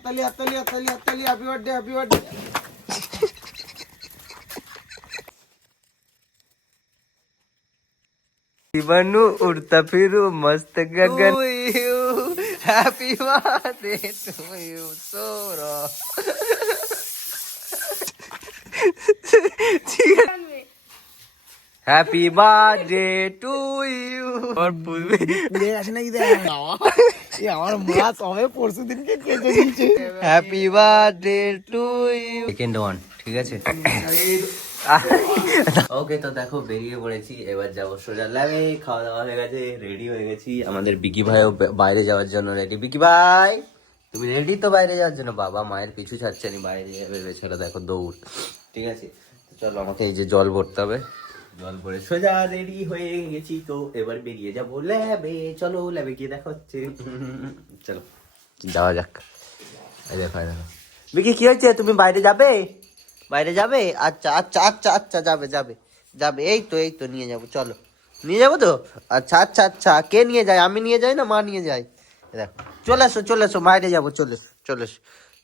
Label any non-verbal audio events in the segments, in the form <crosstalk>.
અતલી અતલી અતલી અતલી હેપી બર્થડે હેપી બર્થડે જીવનનું ઉડતા ફીરું મસ્ત ગગન. હેપી બર્થડે ટુ યુ સોરો. જીવન হ্যাপি বার্থডে টু ইউ আর পুরবে পুরে আসে নাকি ইদে এ আমার মা তবে পরশু দিনকে কে দিচ্ছে happy birthday to you second one ঠিক আছে? ওকে তো দেখো বেরিয়ে পড়েছি এবার যাব সোজা লাগে খাওয়া দাওয়া হয়ে গেছে রেডি হয়ে গেছি। আমাদের বিকি ভাইও বাইরে যাওয়ার জন্য রেডি বিকি ভাই তুমি রেডি তো বাইরে যাওয়ার জন্য? বাবা মায়ের পিছু ছাড়ছে নি বাইরে যাবে বেছে দেখো দৌড়। ঠিক আছে? চলো আমাকে এই যে জল ভরতে হবে। জল ভরে সোজা রেডি হয়ে গেছি তো, এবার বেরিয়ে যাব ল্যাবে। চলো, ল্যাবে গিয়ে দেখা হচ্ছে। চলো, যাওয়া যাক। দেখো দেখো। বিকি, কি হয়েছে? তুমি বাইরে যাবে? বাইরে যাবে? আচ্ছা আচ্ছা আচ্ছা আচ্ছা যাবে যাবে। যাবে, এই তো এই তো, নিয়ে যাব, চলো। নিয়ে যাব তো? আচ্ছা আচ্ছা আচ্ছা কে নিয়ে যায়? আমি নিয়ে যাই না মা নিয়ে যায়? দেখো, চলে এসো চলে এসো, বাইরে যাব, চলে এসো চলে এসো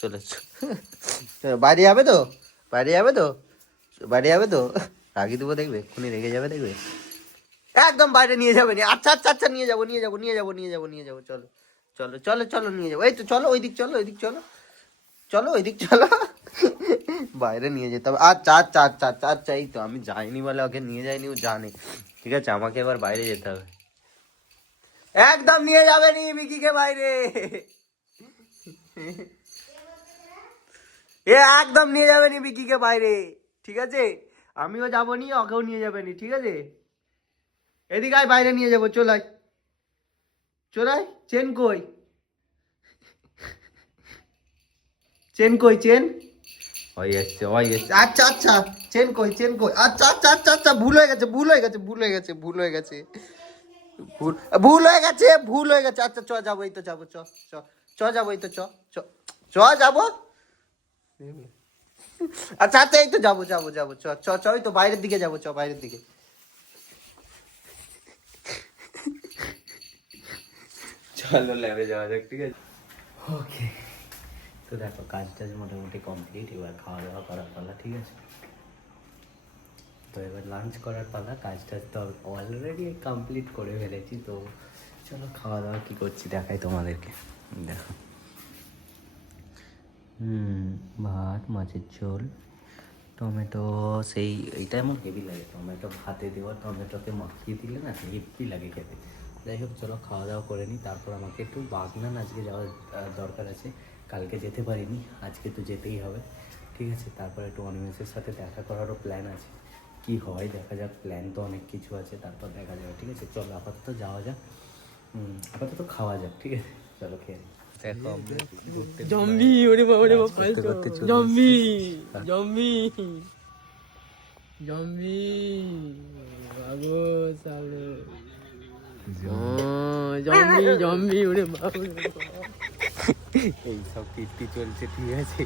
চলে এসো। বাইরে যাবে তো? বাইরে যাবে তো? বাইরে যাবে তো? রাগি দেবো দেখবে? খুনি রেগে যাবে দেখবে? একদম বাইরে নিয়ে যাবে নি। আচ্ছা আচ্ছা আচ্ছা নিয়ে যাব নিয়ে যাব নিয়ে যাব নিয়ে যাব নিয়ে যাব, চলো চলো চলো চলো, নিয়ে যাব। এই তো চলো ওই দিক চলো ওই দিক চলো চলো ওই দিক চলো। বাইরে নিয়ে যেতে হবে। আচ্ছা আচ্ছা আচ্ছা আচ্ছা আচ্ছা এই তো আমি যাইনি বলে ওকে নিয়ে যাইনি, ও জানে। ঠিক আছে, আমাকে এবার বাইরে যেতে হবে। একদম নিয়ে যাবে নি মিকিকে বাইরে। এ একদম নিয়ে যাবে নি মিকিকে বাইরে। ঠিক আছে? আমিও যাব নি ওকেও নিয়ে যাবে নি ঠিক আছে? এদিকে আয় বাইরে নিয়ে যাব চলাই চলাই চেন কই? চেন কই চেন? ওই এসছে ওই এসছে। আচ্ছা আচ্ছা চেন কই চেন কই? আচ্ছা আচ্ছা আচ্ছা আচ্ছা ভুল হয়ে গেছে ভুল হয়ে গেছে ভুল হয়ে গেছে ভুল হয়ে গেছে। ভুল ভুল হয়ে গেছে ভুল হয়ে গেছে। আচ্ছা চ যাব এই তো যাব চ চ চ যাব এই তো চ চ চ যাব। আচ্ছা আচ্ছা এই তো যাব যাব যাব। চ চ চ ওই তো বাইরের দিকে যাব চ বাইরের দিকে। চলো ল্যাবে যাওয়া যাক ঠিক আছে? ওকে। তো দেখো কাজ টাজ মোটামুটি কমপ্লিট এবার খাওয়া দাওয়া করার পালা ঠিক আছে? তো এবার লাঞ্চ করার পালা কাজ টাজ তো অলরেডি কমপ্লিট করে ফেলেছি তো চলো খাওয়া দাওয়া কী করছি দেখাই তোমাদেরকে। দেখো। হুম, ভাত, মাছের ঝোল, টমেটো, সেই এইটা এমন হেভি লাগে, টমেটো ভাতে দেওয়া টমেটোকে মাখিয়ে দিলে না হেভি লাগে খেতে। যাই হোক, চলো খাওয়া দাওয়া করে নিই তারপর আমাকে একটু বাগনান আজকে যাওয়ার দরকার আছে। কালকে যেতে পারিনি, আজকে তো যেতেই হবে, ঠিক আছে? তারপর একটু অনিমেষের সাথে দেখা করারও প্ল্যান আছে। কি হয়, দেখা যাক প্ল্যান তো অনেক কিছু আছে, তারপর দেখা যাবে, ঠিক আছে? চলো, আপাতত যাওয়া যাক। আপাতত খাওয়া যাক, ঠিক আছে? চলো, খেয়ে। দেখো জম্বি ওরে বাবা ওরে বাবা জম্বি জম্বি জম্বি বাবু সালে জম্বি জম্বি ওরে বাবা এই সব কীর্তি চলছে ঠিক আছে।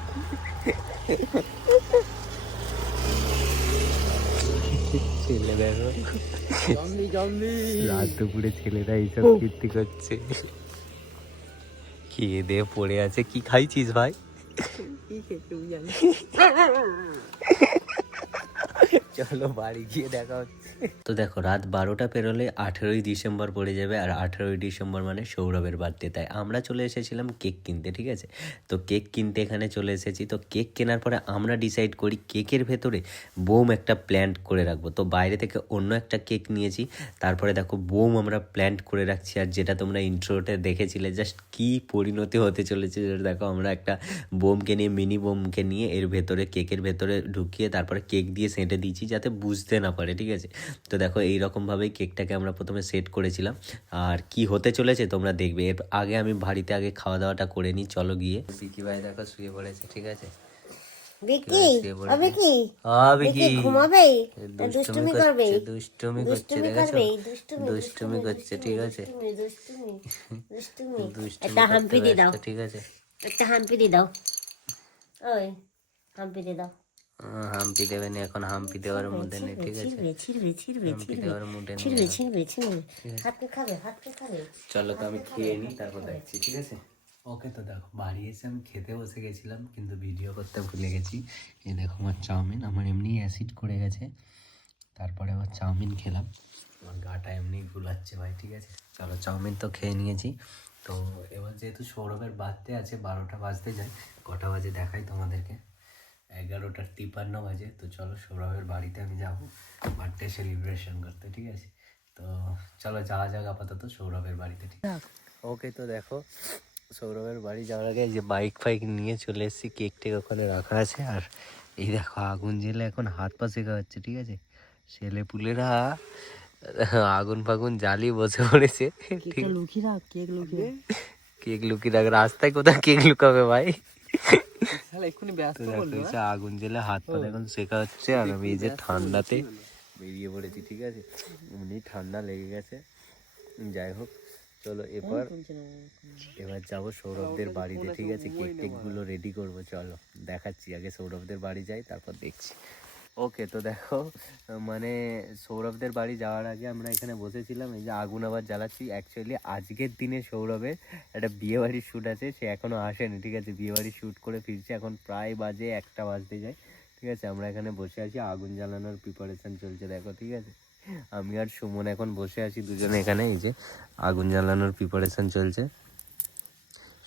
ছেলে দেখো জম্বি জম্বি রাত দুপুরে ছেলেরা এইসব কীর্তি করছে। খেয়ে দিয়ে পড়ে আছে। কি খাইছিস ভাই? কি খেতে জানি। <laughs> চলো বাড়ি গিয়ে দেখা হচ্ছে। তো দেখো, রাত বারোটা পেরোলে আঠেরোই ডিসেম্বর পড়ে যাবে, আর আঠেরোই ডিসেম্বর মানে সৌরভের বার্থডে তাই আমরা চলে এসেছিলাম কেক কিনতে, ঠিক আছে? তো কেক কিনতে এখানে চলে এসেছি, তো কেক কেনার পরে আমরা ডিসাইড করি কেকের ভেতরে বোম একটা প্ল্যান্ট করে রাখব। তো বাইরে থেকে অন্য একটা কেক নিয়েছি, তারপরে দেখো বোম আমরা প্ল্যান্ট করে রাখছি, আর যেটা তোমরা ইন্ট্রোতে দেখেছিলে জাস্ট কি পরিণতি হতে চলেছে দেখো, আমরা একটা বোমকে নিয়ে মিনি বোমকে নিয়ে এর ভেতরে, কেকের ভেতরে ঢুকিয়ে তারপরে কেক দিয়ে সেঁটে দিয়েছি। যাতে বুঝতে না পারে ঠিক আছে? তো দেখো এই রকমভাবেই কেকটাকে আমরা প্রথমে সেট করেছিলাম। আর কি হতে চলেছে তোমরা দেখবে। এর আগে আমি বাড়িতে আগে খাওয়া দাওয়াটা করে নিই চলো গিয়ে। বিকি ভাই দেখো শুয়ে পড়েছে ঠিক আছে? বিকি ও। বিকি আ বিকি ঘুমাবে? দুষ্টুমি করবে? দুষ্টুমি করছে দুষ্টুমি দেখেছ? দুষ্টুমি করছে ঠিক আছে? দুষ্টুমি দুষ্টুমি। <laughs> একটা হাম্পি দিয়ে দাও। ঠিক আছে? একটা হাম্পি দিয়ে দাও। ওই হাম্পি দিয়ে দাও। হাম্পি দেবে না এখন হাম্পি দেওয়ার মধ্যে নেই ঠিক আছে? ছিড়বে ছিড়বে ছিড়বে হাম্পি দেওয়ার মুডে নেই ছিড়বে ছিড়বে ছিড়বে। খাবে হাতকে খাবে। চলো তো আমি খেয়ে নিই তারপর দেখছি ঠিক আছে? ওকে তো দেখো বাড়ি এসে আমি খেতে বসে গেছিলাম কিন্তু ভিডিও করতে ভুলে গেছি। এই দেখো আমার চাউমিন আমার এমনি অ্যাসিড করে গেছে। তারপরে আবার চাউমিন খেলাম। আমার গাটা এমনি গুলাচ্ছে ভাই ঠিক আছে? চলো চাউমিন তো খেয়ে নিয়েছি। তো এবার যেহেতু সৌরভের বার্থডে আছে বারোটা বাজতে যায় কটা বাজে দেখাই তোমাদেরকে। এগারোটা তিপান্ন বাজে তো চলো সৌরভের বাড়িতে আমি যাব বার্থডে সেলিব্রেশন করতে ঠিক আছে? তো চলো যাওয়া যাক আপাতত সৌরভের বাড়িতে ঠিক ওকে তো দেখো সৌরভের বাড়ি যাওয়ার আগে যে বাইক ফাইক নিয়ে চলে এসেছি কেক টেক ওখানে রাখা আছে আর এই দেখো আগুন জেলে এখন হাত পা শেখা হচ্ছে ঠিক আছে? ছেলে পুলেরা আগুন ফাগুন জ্বালিয়ে বসে পড়েছে ঠিক লুকিয়ে রাখ কেক লুকিয়ে কেক লুকিয়ে রাখ রাস্তায় কোথায় কেক লুকাবে ভাই? আগুন জেলে হাত পা এখন শেখা হচ্ছে আর আমি এই যে ঠান্ডাতে বেরিয়ে পড়েছি ঠিক আছে? এমনি ঠান্ডা লেগে গেছে। যাই হোক চলো এবার এবার যাব সৌরভদের বাড়িতে ঠিক আছে? কেক টেকগুলো রেডি করব চলো দেখাচ্ছি। আগে সৌরভদের বাড়ি যাই তারপর দেখছি। ওকে, তো দেখো মানে সৌরভদের বাড়ি যাওয়ার আগে আমরা এখানে বসেছিলাম। এই যে আগুন আবার জ্বালাচ্ছি। অ্যাকচুয়ালি আজকের দিনে সৌরভের একটা বিয়েবাড়ির শ্যুট আছে। সে এখনও আসেনি, ঠিক আছে? বিয়ে বাড়ির শ্যুট করে ফিরছে। এখন প্রায় বাজে একটা বাজতে যায়, ঠিক আছে? আমরা এখানে বসে আছি। আগুন জ্বালানোর প্রিপারেশন চলছে, দেখো, ঠিক আছে? আমি আর সুমন এখন বসে আছি দুজনে এখানে। এই যে আগুন জ্বালানোর প্রিপারেশন চলছে।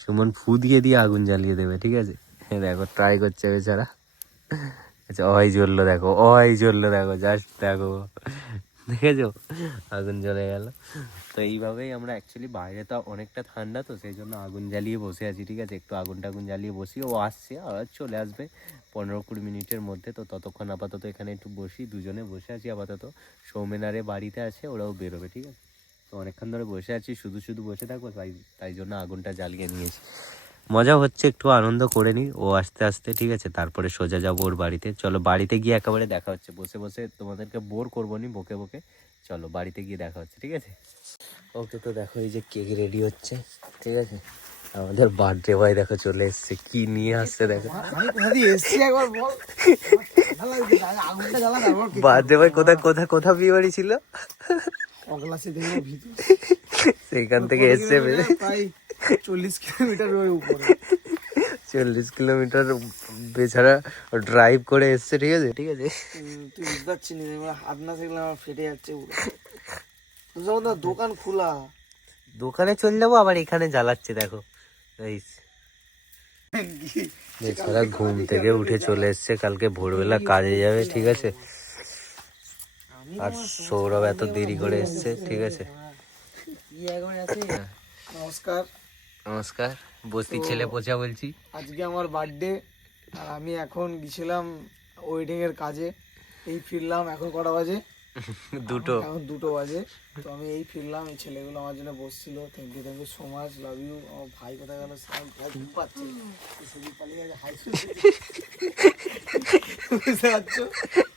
সুমন ফু দিয়ে দিয়ে আগুন জ্বালিয়ে দেবে, ঠিক আছে? দেখো ট্রাই করছে বেচারা। আচ্ছা ওই জ্বললো দেখো ওই জ্বললো দেখো জাস্ট দেখো। দেখেছ? আগুন জ্বলে গেল। তো এইভাবেই আমরা অ্যাকচুয়ালি বাইরে তো অনেকটা ঠান্ডা, তো সেই জন্য আগুন জ্বালিয়ে বসে আছি, ঠিক আছে? একটু আগুন টাগুন জ্বালিয়ে বসি, ও আসছে আর চলে আসবে পনেরো কুড়ি মিনিটের মধ্যে। তো ততক্ষণ আপাতত এখানে একটু বসি, দুজনে বসে আছি আপাতত। সৌমেনারে বাড়িতে আছে, ওরাও বেরোবে, ঠিক আছে? তো অনেকক্ষণ ধরে বসে আছি, শুধু শুধু বসে থাকব, তাই তাই জন্য আগুনটা জ্বালিয়ে নিয়েছি। মজা হচ্ছে একটু আনন্দ করে নিই। ও আস্তে আস্তে ঠিক আছে তারপরে সোজা যাব ওর বাড়িতে। চলো বাড়িতে গিয়ে একেবারে দেখা হচ্ছে। বসে বসে তোমাদেরকে বোর করব নি বকে বকে। চলো বাড়িতে গিয়ে দেখা হচ্ছে ঠিক আছে? ওকে তো দেখো এই যে কেক রেডি হচ্ছে ঠিক আছে? আমাদের বার্থডে ভাই দেখো চলে এসছে। কি নিয়ে আসছে দেখো? বার্থডে ভাই কোথায় কোথায় কোথায় বিয়ে বাড়ি ছিল? সেখান থেকে এসছে চল্লিশ কিলোমিটার ওই উপরে। চল্লিশ কিলোমিটার বেছাড়া ড্রাইভ করে এসছে ঠিক আছে? ঠিক আছে। তুই বুঝতে পারছিস না এবার হাত না থাকলে আমার ফেটে যাচ্ছে দোকান খোলা। দোকানে চলে যাব আবার এখানে জ্বালাচ্ছে দেখো। বেচারা ঘুম থেকে উঠে চলে এসছে কালকে ভোরবেলা কাজে যাবে ঠিক আছে? আর সৌরভ এত দেরি করে এসছে ঠিক আছে? নমস্কার। নমস্কার বস্তির ছেলে পোচা বলছি। আজকে আমার বার্থডে আর আমি এখন গেছিলাম ওয়েডিং এর কাজে। এই ফিরলাম এখন কটা বাজে? <laughs> দুটো। এখন দুটো বাজে। তো আমি এই ফিরলাম এই ছেলেগুলো আমার জন্য বসছিল। Thank you thank you so much love you আমার ভাই কোথায় গেল ঘুম পাচ্ছে। সুদীপ পালিয়ে গেছে হাই <laughs> বুঝতে পারছ?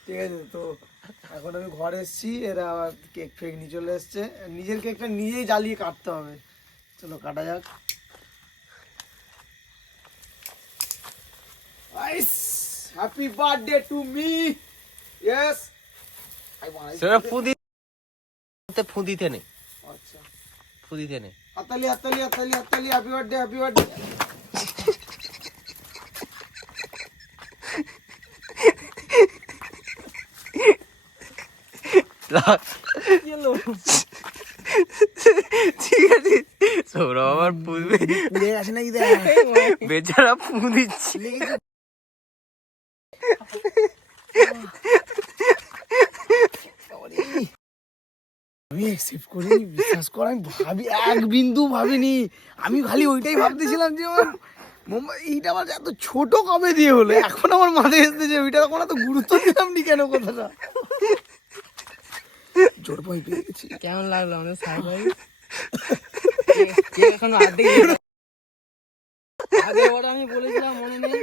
ঠিক আছে তো এখন আমি ঘরে এসেছি এরা আবার কেক ফেক নিয়ে চলে এসছে। নিজের কেকটা নিজেই জ্বালিয়ে কাটতে হবে। চলো কাটা যাক। Happy birthday to me yes সেটা ফুদি ফুদিতে নেই আচ্ছা ফুদিতে নেই হাতালি হাতালি হাতালি হাতালি হ্যাপি বার্থডে হ্যাপি বার্থডে ঠিক আছে সৌরভ বেচারা ফু দিচ্ছি আমি অ্যাকসেপ্ট করি বিশ্বাস কর আমি ভাবি, এক বিন্দু ভাবিনি। আমি খালি ওইটাই ভাবতেছিলাম যে আমার মোমবাই এইটা আমার এত ছোট কবে দিয়ে হলো, এখন আমার মাথায় এসেছে যে ওইটা তখন এত গুরুত্ব দিলাম নি কেন কথাটা? জোর পাই পেয়ে গেছি। কেমন লাগল আমাদের সাহেব ভাই? এখন ওটা আমি বলেছিলাম মনে নেই।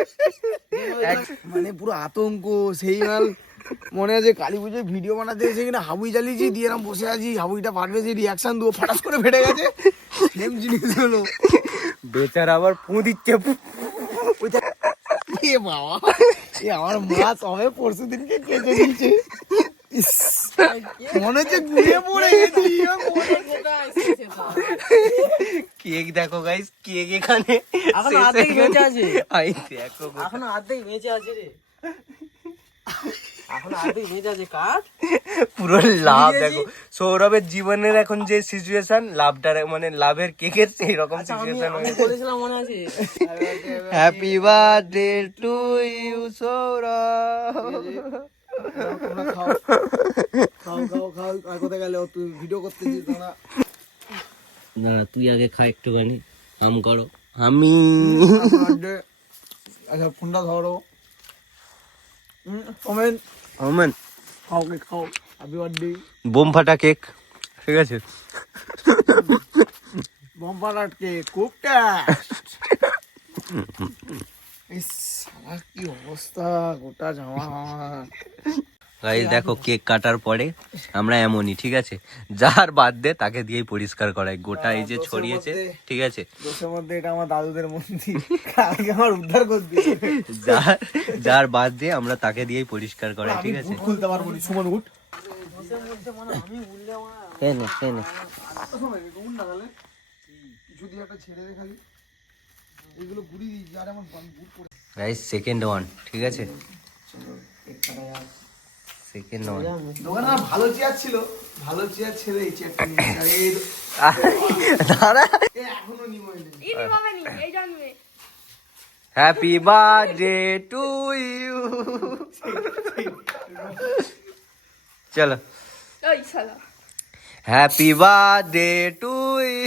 মানে পুরো আতঙ্ক সেই মাল মনে আছে কালী পুজোয় ভিডিও বানাতে এসে কিনা হাবুই জ্বালিয়েছি দিয়ে এরকম বসে আছি হাবুইটা ফাটবে যে রিয়াকশন দেবো ফাটাস করে ফেটে গেছে। সেম জিনিস হলো। বেচারা আবার ফু দিচ্ছে এ বাবা এ আমার মা সবে পরশু দিনকে কেটে দিয়েছে মনে হচ্ছে ঘুরে পড়ে গেছি। কেক দেখো গাইস কেক এখানে এখনও অর্ধেক বেঁচে আছে। আই দেখো। এখনও অর্ধেক বেঁচে আছে রে। এখনও অর্ধেক বেঁচে আছে কাট পুরো লাভ দেখো। সৌরভের জীবনের এখন যে সিচুয়েশন লাভটার মানে লাভের কেকের সেই রকম সিচুয়েশন আমি বলেছিলাম মনে আছে। Happy birthday to you Sourav. খাও খাও খাও কোথায় গেলে? তুই ভিডিও করতেছিস তোমরা না তুই আগে খা একটুখানি আম করো। আমি। আচ্ছা ফোনটা ধরো। কমেন্ট আমান খাও কে খাও। হ্যাপি বার্থডে বোম ফাটা কেক ঠিক আছে? আটকে কুকটা ইস আমার কি অবস্থা গোটা জামা। গাইস দেখো কেক কাটার পরে আমরা এমনই ঠিক আছে? যার বাদ দে তাকে দিয়েই পরিষ্কার করাই গোটা এই যে ছড়িয়েছে ঠিক আছে? দোষের মধ্যে এটা আমার দাদুদের মন্দির আগে আমার উদ্ধার করে দিয়ে যার যার বাদ দিয়ে আমরা তাকে দিয়েই পরিষ্কার করাই ঠিক আছে? খুলতে পারব না সুমন উঠ। কেনে কেনে কিছু দিয়ে একটা ছেড়ে দে খালি। এগুলো ঘুরি দিই আর আমার গাইস সেকেন্ড ওয়ান ঠিক আছে? সেকেন্ড ওয়ান দোকানে আমার ভালো চেয়ার ছিল ভালো চেয়ার ছেড়ে এই চেয়ারটা নিয়ে দাঁড়া। এখনও নিময় নেই। ইনি পাবেনি এই জন্মে। হ্যাপি বার্থডে টু ইউ চলো। ওই শালা। Happy birthday to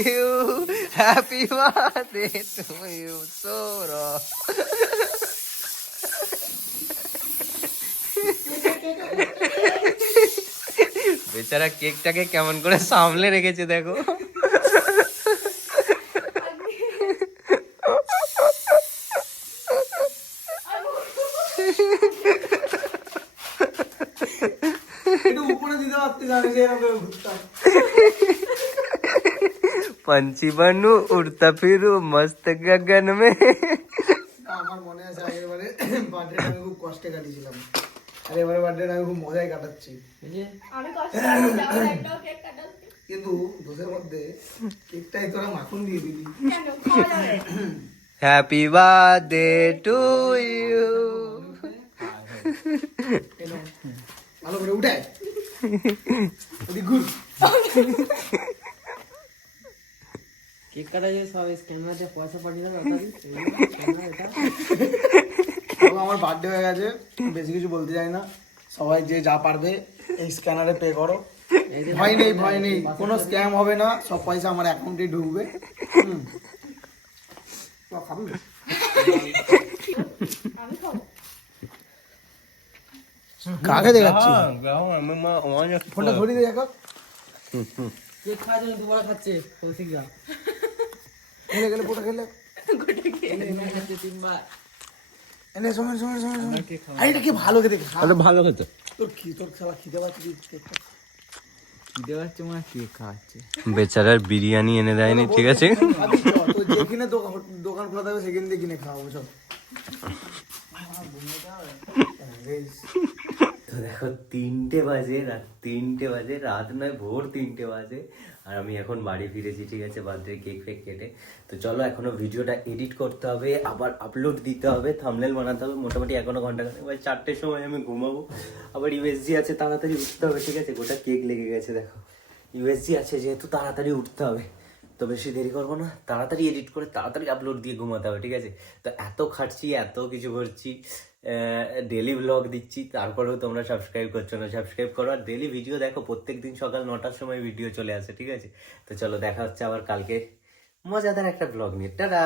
you happy birthday to you Sourav. বেচারা কেকটাকে কেমন করে সামলে রেখেছে দেখো একটু উপরে দিতে পারতে জানি যে এরকম করে ঘুরতাম पंछी बनू उड़ता फिरू मस्त गगन में না, আমার মনে আছে আগের বারে বার্থডেটা আমি খুব কষ্টে কাটিয়েছিলাম আর এবারে বার্থডে আমি খুব মজাই কাটাচ্ছি কিন্তু দোষের মধ্যে কেকটাই তোরা মাখন দিয়ে দিবি হ্যাপি বার্থডে টু ইউ ভালো করে উঠে কেক কাটা যে সব স্ক্যানার দিয়ে পয়সা পাঠিয়ে দেবে আমার বার্থডে হয়ে গেছে বেশি কিছু বলতে চাই না। সবাই যে যা পারবে এই স্ক্যানারে পে করো। ভয় নেই ভয় নেই কোনো স্ক্যাম হবে না সব পয়সা আমার অ্যাকাউন্টে ঢুকবে। কাকে দেখাচ্ছি? ফোনটা ধরি দে দেখো খাচ্ছে কৌশিক গেলে পোটা খেলে। তিনবার। এনে সময় সময় আরে এটা কি ভালো খেতে খা। ভালো হতো তোর কি তোর খেলা খিদে পাচ্ছি খিদে পাচ্ছে মনে কেক খাওয়াচ্ছে বেচারার বিরিয়ানি এনে দেয়নি ঠিক আছে? তো যেখানে দোকান দোকান খোলা থাকবে সেখান দিয়ে কিনে খাওয়াবো চল। তো দেখো, তিনটে বাজে রাত, তিনটে বাজে, রাত নয়, ভোর তিনটে বাজে। আর আমি এখন বাড়ি ফিরেছি, ঠিক আছে, বার্থডে কেক ফেক কেটে। তো চলো, এখনও ভিডিওটা এডিট করতে হবে, আবার আপলোড দিতে হবে থামনেল বানাতে হবে, মোটামুটি এখনও ঘণ্টা এবার চারটের সময় আমি ঘুমাবো। আবার ইউএসজি আছে, তাড়াতাড়ি উঠতে হবে, ঠিক আছে, গোটা কেক লেগে গেছে, দেখো। ইউএসজি আছে, যেহেতু তাড়াতাড়ি উঠতে হবে, তো বেশি দেরি করব না, তাড়াতাড়ি এডিট করে তাড়াতাড়ি আপলোড দিয়ে ঘুমাতে হবে, ঠিক আছে? তো এত খাটছি, এত কিছু করছি ডেলি ব্লগ দিচ্ছি, তারপরেও তোমরা সাবস্ক্রাইব করছ না সাবস্ক্রাইব করো। আর ডেলি ভিডিও দেখো প্রত্যেক দিন সকাল নটার সময় ভিডিও চলে আসে, ঠিক আছে? তো চলো দেখা হচ্ছে আবার কালকে মজাদার একটা ব্লগ নিয়ে। টাটা